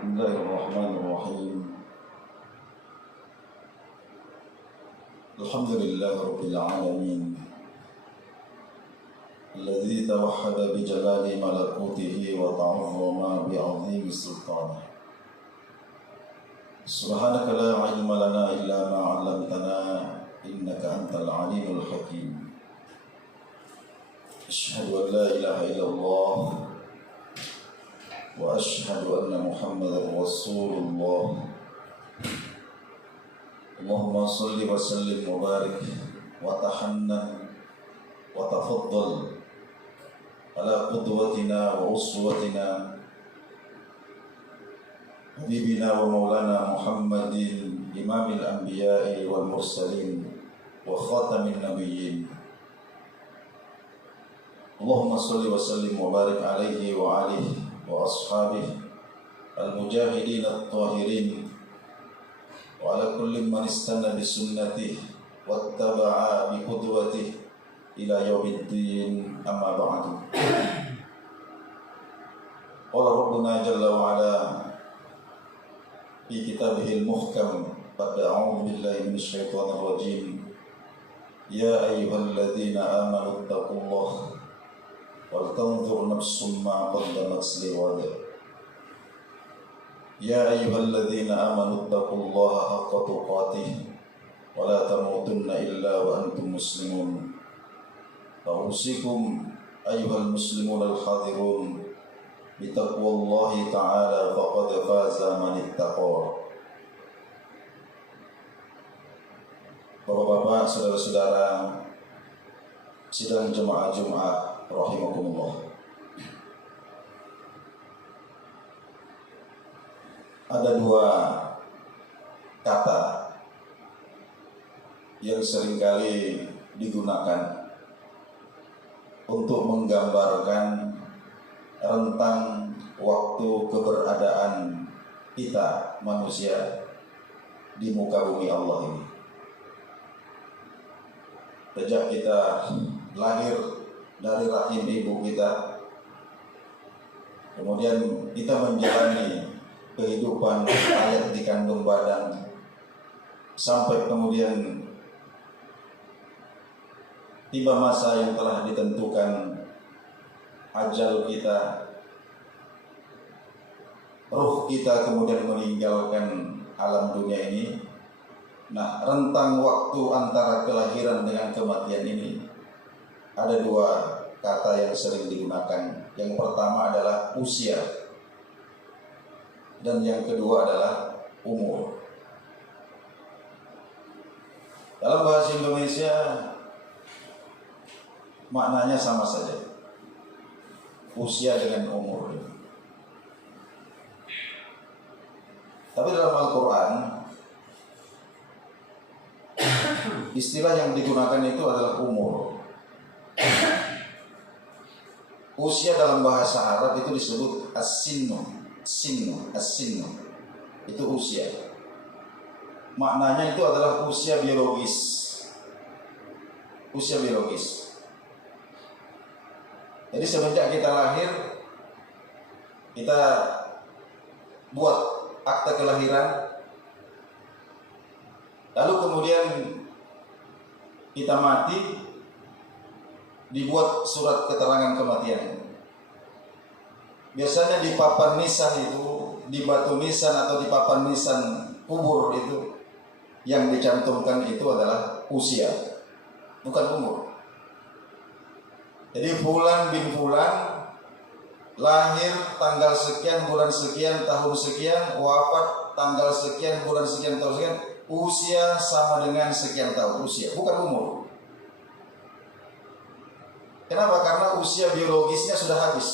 بسم الله الرحمن الرحيم. الحمد لله رب العالمين الذي توحد بجلال ملكوته وتعظم بعظيم سلطانه. سبحانك لا علم لنا إلا ما علمتنا إنك أنت العليم الحكيم. أشهد أن لا إله إلا الله وأشهد أن محمدا رسول الله. اللهم صل وسلم وبارك وتحنن وتفضل على قدوتنا وأسوتنا حبيبنا ومولانا محمد إمام الأنبياء والمرسلين وخاتم النبيين. اللهم صل وسلم وبارك عليه وعليه وأصحابه المجاهدين الطاهرين وعلى كل من استنى بسنته واتبع بقدوته إلى يوم الدين. أما بعد. قال ربنا جل وعلا في كتابه المحكم بعد أعوذ بالله من الشيطان الرجيم: يا أيها الذين آمنوا اتقوا الله ولتنظر نفس ما قدمت لغد. يا أيها الذين آمنوا اتقوا الله حق تقاته ولا تموتن إلا وأنتم مسلمون. فأوصيكم أيها المسلمون الحاضرون بتقوى الله تعالى فقد فاز من اتقى. Bapak-bapak, saudara-saudara sidang jemaah Jumat rahimakumullah. Ada dua kata yang seringkali digunakan untuk menggambarkan rentang waktu keberadaan kita manusia di muka bumi Allah ini. Sejak kita lahir dari rahim ibu kita, kemudian kita menjalani kehidupan ayat di kandung badan, sampai kemudian tiba masa yang telah ditentukan, ajal kita, ruh kita kemudian meninggalkan alam dunia ini. Nah, rentang waktu antara kelahiran dengan kematian ini ada dua kata yang sering digunakan. Yang pertama adalah usia, dan yang kedua adalah umur. Dalam bahasa Indonesia maknanya sama saja, usia dengan umur. Tapi dalam Al-Quran istilah yang digunakan itu adalah umur. Usia dalam bahasa Arab itu disebut as-sinnu. As-sinnu itu usia. Maknanya itu adalah usia biologis. Usia biologis. Jadi semenjak kita lahir, kita buat akta kelahiran, lalu kemudian kita mati, dibuat surat keterangan kematian. Biasanya di papan nisan itu, di batu nisan atau di papan nisan kubur itu, yang dicantumkan itu adalah usia, bukan umur. Jadi fulan bin fulan lahir tanggal sekian, bulan sekian, tahun sekian, wafat tanggal sekian, bulan sekian, tahun sekian, usia sama dengan sekian tahun. Usia, bukan umur. Kenapa? Karena usia biologisnya sudah habis.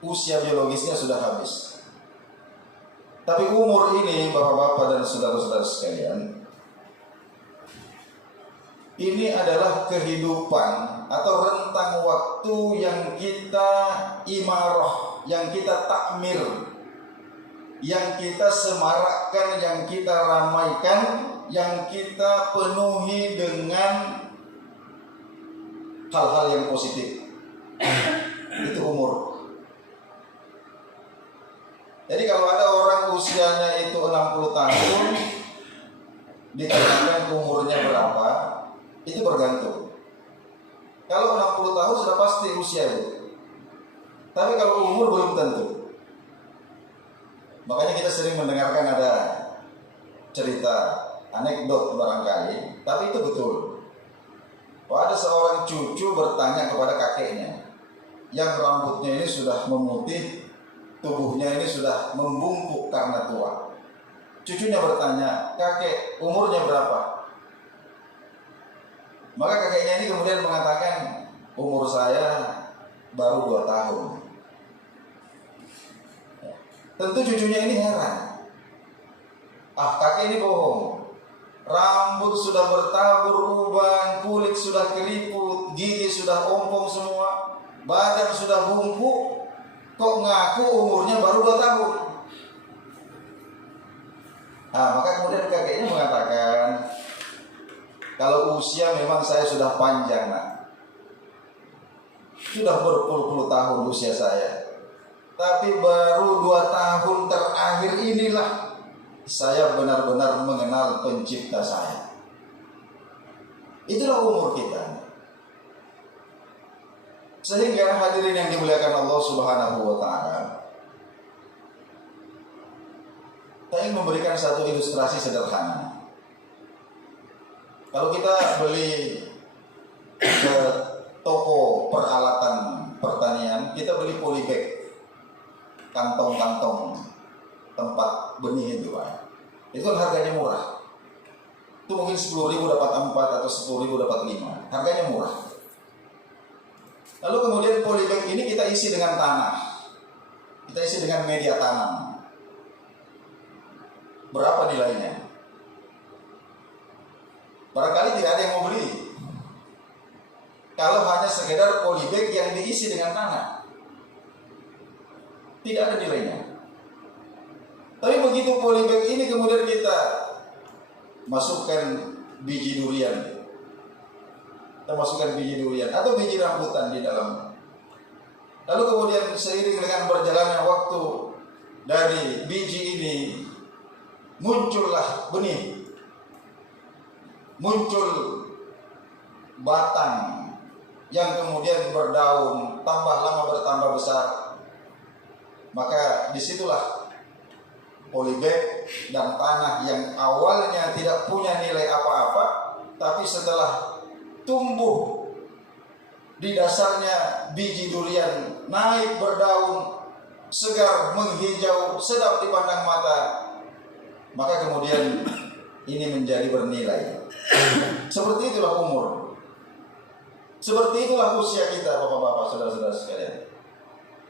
Usia biologisnya sudah habis. Tapi umur ini, bapak-bapak dan saudara-saudara sekalian, ini adalah kehidupan atau rentang waktu yang kita imarah, yang kita takmir, yang kita semarakkan, yang kita ramaikan, yang kita penuhi dengan hal-hal yang positif. Itu umur. Jadi kalau ada orang usianya itu 60 tahun, ditanyakan umurnya berapa, itu bergantung. Kalau 60 tahun sudah pasti usia itu. Tapi kalau umur belum tentu. Makanya kita sering mendengarkan ada cerita, anekdot barangkali, tapi itu betul. Ada seorang cucu bertanya kepada kakeknya, yang rambutnya ini sudah memutih, tubuhnya ini sudah membungkuk karena tua. Cucunya bertanya, kakek umurnya berapa? Maka kakeknya ini kemudian mengatakan, umur saya baru 2 tahun. Tentu cucunya ini heran. Kakek ini bohong. Rambut sudah bertabur uban, kulit sudah keriput, gigi sudah ompong semua, badan sudah bungkuk, kok ngaku umurnya baru 2 tahun. Maka kemudian kakeknya mengatakan, kalau usia memang saya sudah panjang, nak. Sudah berpuluh-puluh tahun usia saya. Tapi baru 2 tahun terakhir inilah saya benar-benar mengenal pencipta saya. Itulah umur kita. Sehingga hadirin yang dimuliakan Allah Subhanahu wa ta'ala, saya ingin memberikan satu ilustrasi sederhana. Kalau kita beli ke toko peralatan pertanian, kita beli polybag, kantong-kantong tempat benih itu, Pak. Itu kan harganya murah. Itu mungkin 10.000 dapat 4 atau 10.000 dapat 5. Harganya murah. Lalu kemudian polybag ini kita isi dengan tanah. Kita isi dengan media tanam. Berapa nilainya? Barangkali tidak ada yang mau beli. Kalau hanya sekedar polybag yang diisi dengan tanah, tidak ada nilainya. Tapi begitu polybag ini kemudian kita masukkan biji durian, kita masukkan biji durian atau biji rambutan di dalam. Lalu kemudian seiring dengan berjalannya waktu, dari biji ini muncullah benih, muncul batang yang kemudian berdaun, tambah lama bertambah besar. Maka disitulah polybag dan tanah yang awalnya tidak punya nilai apa-apa, tapi setelah tumbuh di dasarnya biji durian, naik berdaun, segar, menghijau, sedap dipandang mata, maka kemudian ini menjadi bernilai. Seperti itulah umur. Seperti itulah usia kita, bapak-bapak, saudara-saudara sekalian.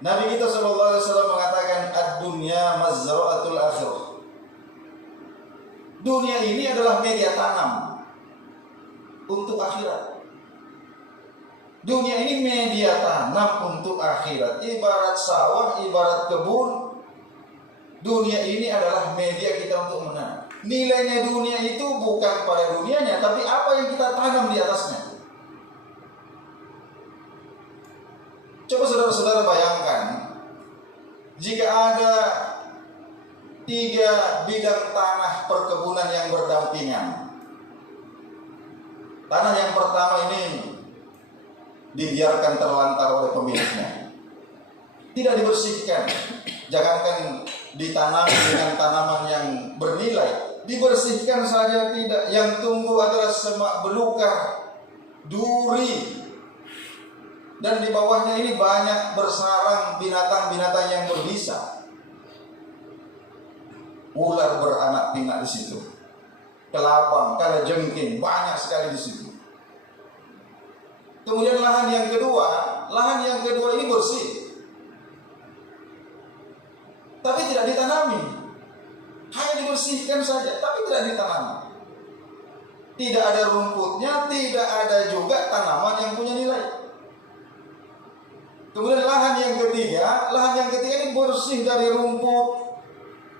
Nabi kita SAW mengatakan, ad-dunya mazra'atul akhirah. Dunia ini adalah media tanam untuk akhirat. Dunia ini media tanam untuk akhirat. Ibarat sawah, ibarat kebun. Dunia ini adalah media kita untuk menanam. Nilainya dunia itu bukan pada dunianya, tapi apa yang kita tanam di atasnya. Coba saudara-saudara bayangkan, jika ada 3 bidang tanah perkebunan yang berdampingan. Tanah yang pertama ini dibiarkan terlantar oleh pemiliknya, tidak dibersihkan. Jangankan ditanam dengan tanaman yang bernilai, dibersihkan saja tidak. Yang tumbuh adalah semak belukar, duri, dan di bawahnya ini banyak bersarang binatang-binatang yang berbisa. Ular beranak pinak di situ, kelabang, kalajengking, banyak sekali di situ. Kemudian lahan yang kedua ini bersih, tapi tidak ditanami. Hanya dibersihkan saja, tapi tidak ditanami. Tidak ada rumputnya, tidak ada juga tanaman yang punya nilai. Kemudian lahan yang ketiga ini bersih dari rumput,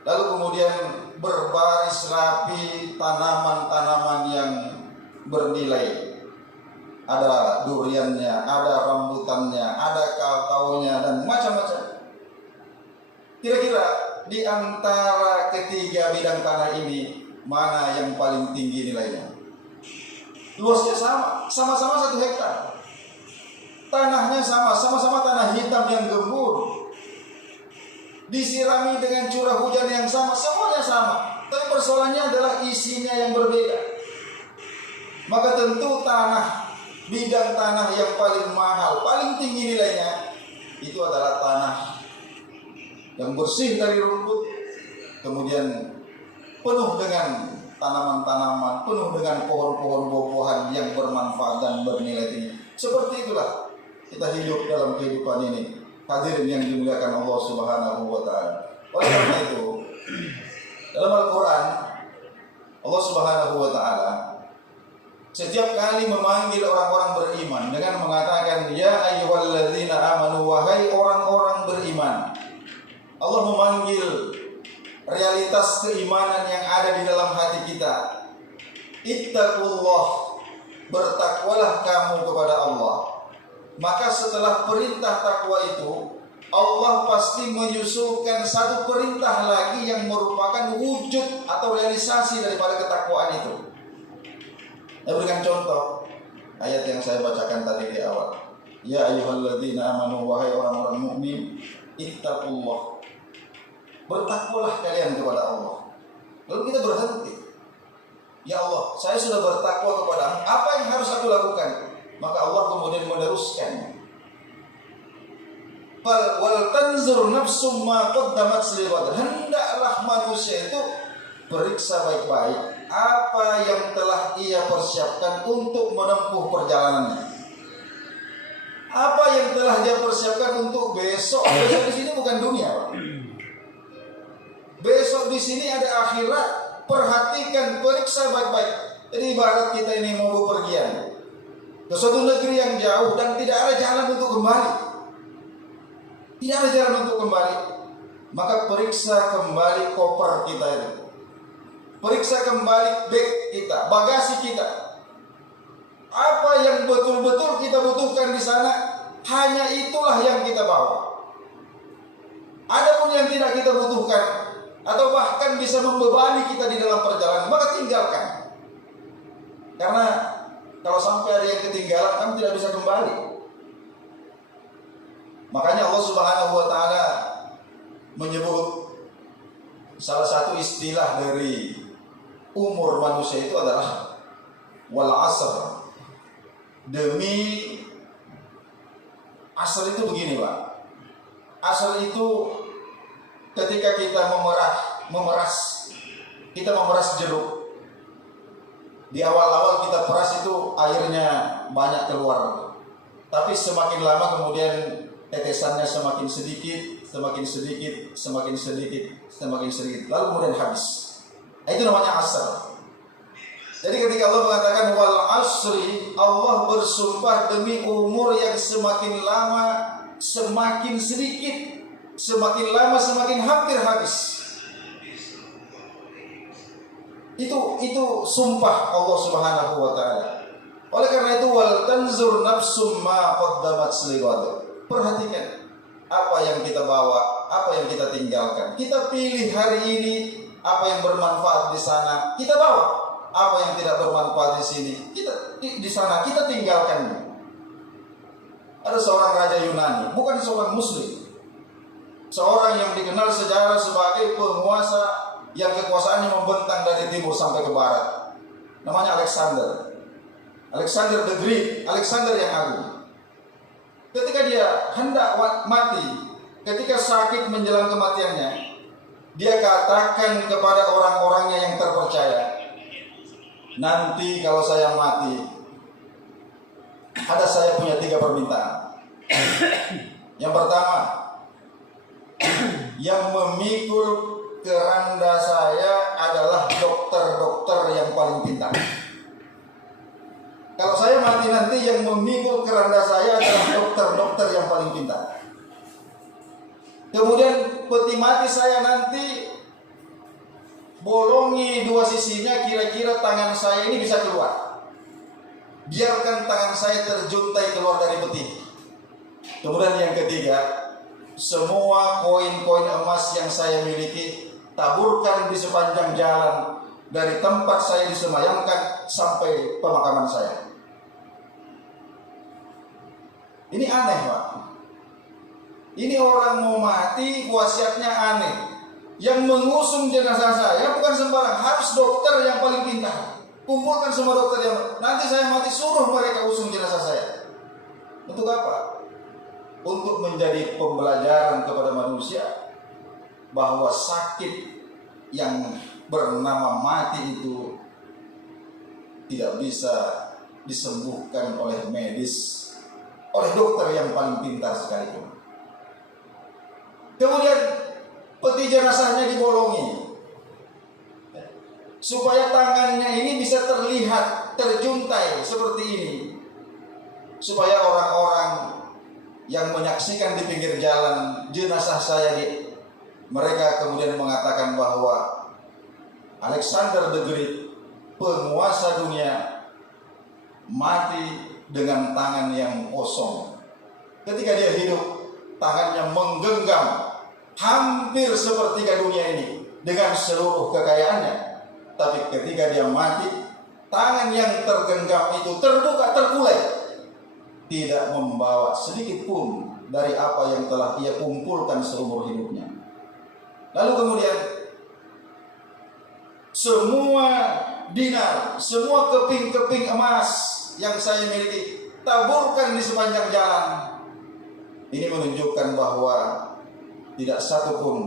lalu kemudian berbaris rapi tanaman-tanaman yang bernilai. Ada duriannya, ada rambutannya, ada kakaonya, dan macam-macam. Kira-kira di antara ketiga bidang tanah ini mana yang paling tinggi nilainya? Luasnya sama-sama 1 hektar. Tanahnya sama-sama tanah hitam yang gembur. Disirami dengan curah hujan yang sama, semuanya sama. Tapi persoalannya adalah isinya yang berbeda. Maka tentu bidang tanah yang paling mahal, paling tinggi nilainya, itu adalah tanah yang bersih dari rumput, kemudian penuh dengan tanaman-tanaman, penuh dengan pohon-pohon buah-buahan yang bermanfaat dan bernilai tinggi. Seperti itulah kita hidup dalam kehidupan ini. Hadirin yang dimuliakan Allah Subhanahu wa taala. Oleh karena itu, dalam Al-Qur'an Allah Subhanahu wa taala setiap kali memanggil orang-orang beriman dengan mengatakan ya ayyuhalladzina amanu, wahai orang-orang beriman. Allah memanggil realitas keimanan yang ada di dalam hati kita. Ittaqullah, bertakwalah kamu kepada Allah. Maka setelah perintah takwa itu, Allah pasti menyusulkan satu perintah lagi yang merupakan wujud atau realisasi daripada ketakwaan itu. Saya berikan contoh ayat yang saya bacakan tadi di awal. Ya ayyuhalladzina amanu, wahai orang-orang mukmin, ittaqullah, bertakwalah kalian kepada Allah. Lalu kita berhenti. Ya Allah, saya sudah bertakwa kepadamu, apa yang harus aku lakukan? Maka Allah kemudian meneruskan, wal tanzur nafsum ma qaddamat lighad. Hendaklah manusia itu periksa baik-baik apa yang telah ia persiapkan untuk menempuh perjalanannya. Apa yang telah dia persiapkan untuk besok. Besok di sini bukan dunia, Pak. Besok di sini ada akhirat. Perhatikan, periksa baik-baik. Jadi ibarat kita ini mau bepergian ke suatu negeri yang jauh dan tidak ada jalan untuk kembali. Tidak ada jalan untuk kembali. Maka periksa kembali koper kita itu. Periksa kembali bag kita, bagasi kita. Apa yang betul-betul kita butuhkan di sana, hanya itulah yang kita bawa. Adapun yang tidak kita butuhkan atau bahkan bisa membebani kita di dalam perjalanan, maka tinggalkan. Karena kalau sampai ada yang ketinggalan, kamu tidak bisa kembali. Makanya Allah Subhanahu wa taala menyebut salah satu istilah dari umur manusia itu adalah wal asr. Demi asr itu begini, Pak. Asr itu ketika kita memeras jeruk. Di awal-awal kita peras itu airnya banyak keluar. Tapi semakin lama kemudian tetesannya semakin sedikit, semakin sedikit, semakin sedikit, semakin sedikit. Lalu kemudian habis. Itu namanya asr. Jadi ketika Allah mengatakan wal asri, Allah bersumpah demi umur yang semakin lama semakin sedikit, semakin lama semakin hampir habis. Itu sumpah Allah Subhanahu wa taala. Oleh karena itu wal tanzur nafsum ma qaddamat lighad. Perhatikan apa yang kita bawa, apa yang kita tinggalkan. Kita pilih hari ini apa yang bermanfaat di sana, kita bawa. Apa yang tidak bermanfaat di sini, di sana kita tinggalkan. Ada seorang raja Yunani, bukan seorang muslim. Seorang yang dikenal sejarah sebagai penguasa yang kekuasaannya membentang dari timur sampai ke barat. Namanya Alexander the Great, Alexander yang agung. Ketika dia hendak mati, ketika sakit menjelang kematiannya, dia katakan kepada orang-orangnya yang terpercaya, nanti kalau saya mati, saya punya 3 permintaan. Yang pertama, yang memikul keranda saya adalah dokter-dokter yang paling pintar. Kalau saya mati nanti, yang memikul keranda saya adalah dokter-dokter yang paling pintar. Kemudian peti mati saya nanti bolongi 2 sisinya, kira-kira tangan saya ini bisa keluar. Biarkan tangan saya terjuntai keluar dari peti. Kemudian yang ketiga, semua koin-koin emas yang saya miliki, taburkan di sepanjang jalan dari tempat saya disemayamkan sampai pemakaman saya. Ini aneh, Pak. Ini orang mau mati, wasiatnya aneh. Yang mengusung jenazah saya bukan sembarang, harus dokter yang paling pintar. Kumpulkan semua dokter yang nanti saya mati, suruh mereka usung jenazah saya. Untuk apa? Untuk menjadi pembelajaran kepada manusia bahwa sakit yang bernama mati itu tidak bisa disembuhkan oleh medis, oleh dokter yang paling pintar sekalipun. Kemudian peti jenazahnya dibolongi supaya tangannya ini bisa terlihat terjuntai seperti ini, supaya orang-orang yang menyaksikan di pinggir jalan jenazah saya mereka kemudian mengatakan bahwa Alexander the Great, penguasa dunia, mati dengan tangan yang kosong. Ketika dia hidup, tangannya menggenggam hampir sepertiga dunia ini dengan seluruh kekayaannya. Tapi ketika dia mati, tangan yang tergenggam itu terbuka, terkulai, tidak membawa sedikit pun dari apa yang telah ia kumpulkan seumur hidupnya. Lalu kemudian semua dinar, semua keping-keping emas yang saya miliki, taburkan di sepanjang jalan. Ini menunjukkan bahwa tidak satu pun,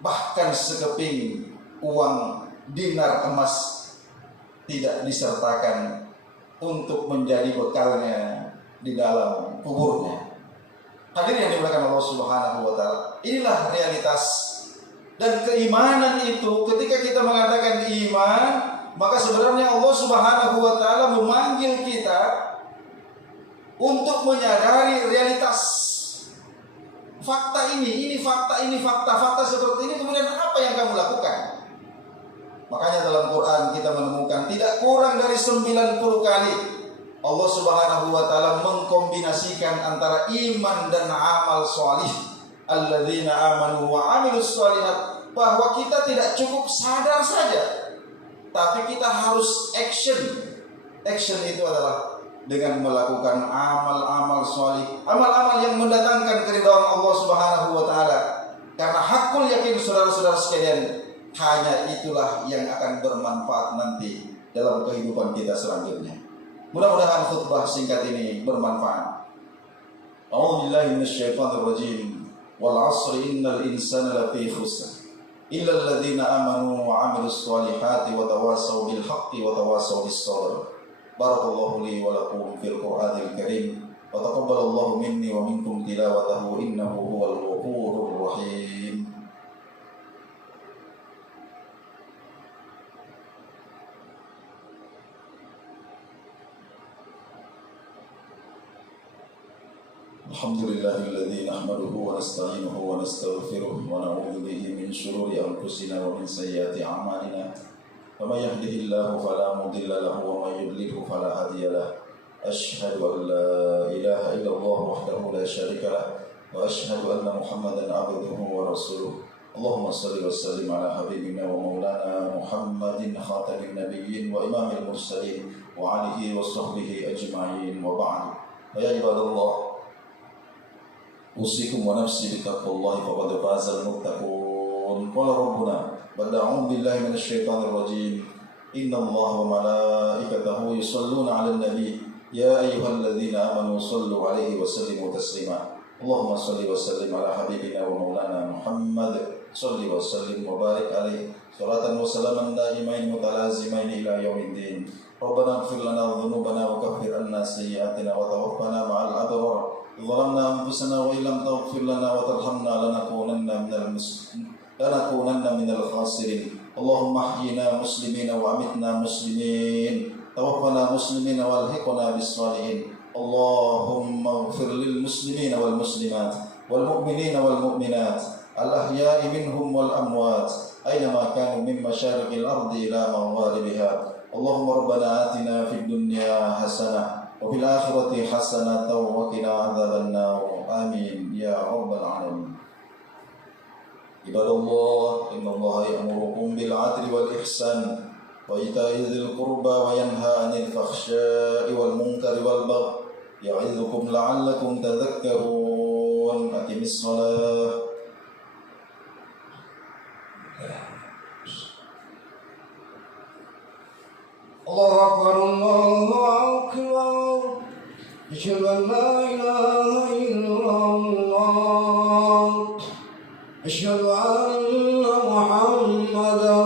bahkan sekeping uang dinar emas tidak disertakan untuk menjadi bekalnya di dalam kuburnya. Hadirin yang dimuliakan Allah Subhanahu wa taala, inilah realitas dan keimanan itu. Ketika kita mengatakan iman, maka sebenarnya Allah Subhanahu wa taala memanggil kita untuk menyadari realitas fakta ini fakta seperti ini. Kemudian apa yang kamu lakukan? Makanya dalam Quran kita menemukan tidak kurang dari 90 kali Allah Subhanahu wa taala mengkombinasikan antara iman dan amal salih. Alladzina amanu wa amilus shalihat, bahwa kita tidak cukup sadar saja, tapi kita harus action. Action itu adalah dengan melakukan amal-amal salih, amal-amal yang mendatangkan keridhaan Allah Subhanahu wa taala. Karena hakul yakin saudara-saudara sekalian, hanya itulah yang akan bermanfaat nanti dalam kehidupan kita selanjutnya. Mudah-mudahan khutbah singkat ini bermanfaat. A'udzubillahi minasyaitonir rajim. Wal 'asri innal insana lafi khusr illa alladziina aamanu wa 'amilus shalihati wa tawassaw bil haqqi wa tawassaw bis sabr. Barakallahu li wa lakum fil Qur'anil Karim wa taqabbalallahu minni wa minkum tilawatahu innahu huwal ghafurur rahim. Alhamdulillahilladzi nahmaduhu wa nasta'inuhu wa nastaghfiruh wa na'udzu bihi min shururi anfusina wa min sayyiati a'malina. Faman yahdihillahu fala mudilla lahu wa man yudlilhu fala hadiya lahu. Asyhadu an la ilaha illallah wahdahu la syarika lahu wa asyhadu anna Muhammadan 'abduhu wa rasuluh. Allahumma shalli wa sallim ala habibina wa maulana Muhammadin khatamin nabiyyin wa imamil mursalin wa alihi wa sahbihi ajma'in wa ba'd. Ya ibadallah, usikum wa nafsi bittaqwallahi faqad fazal muttaqun. Qala rabbuna ba'da a'udzu billahi minasyaitonir rajim. Innallaha wa malaikatahu yusholluna 'alan nabi ya ayyuhalladzina amanu shallu 'alaihi wa sallimu taslima. Allahumma shalli wa sallim ala habibina wa maulana Muhammad, shalli wa sallim wa barik alaihi salatan wa salaman daimain mutalazimain ila yaumiddin. Rabbana ighfir lana dhunubana wa kaffir 'anna sayyi'atina wa tawaffana ma'al abrar. ظلمنا أنفسنا وإن لم تغفر لنا وترحمنا لنكونن من الخاسرين. اللهم احينا مسلمين وأمتنا مسلمين، توفنا مسلمين والحقنا بالصالحين. اللهم اغفر للمسلمين والمسلمات والمؤمنين والمؤمنات الأحياء منهم والأموات أينما كانوا من مشارق الأرض إلى مغاربها. اللهم ربنا آتنا في الدنيا حسنة وفي الآخرة حسنة وقنا عذاب النار آمين يا رب العالمين. عباد الله إن الله يأمركم بالعدل والإحسان وإيتاء ذي القربى وينهى عن الفحشاء والمنكر والبغي يعظكم لعلكم تذكرون. أقم الصلاة. الله أكبر الله أكبر أشهد أن لا إله إلا الله أشهد أن محمدا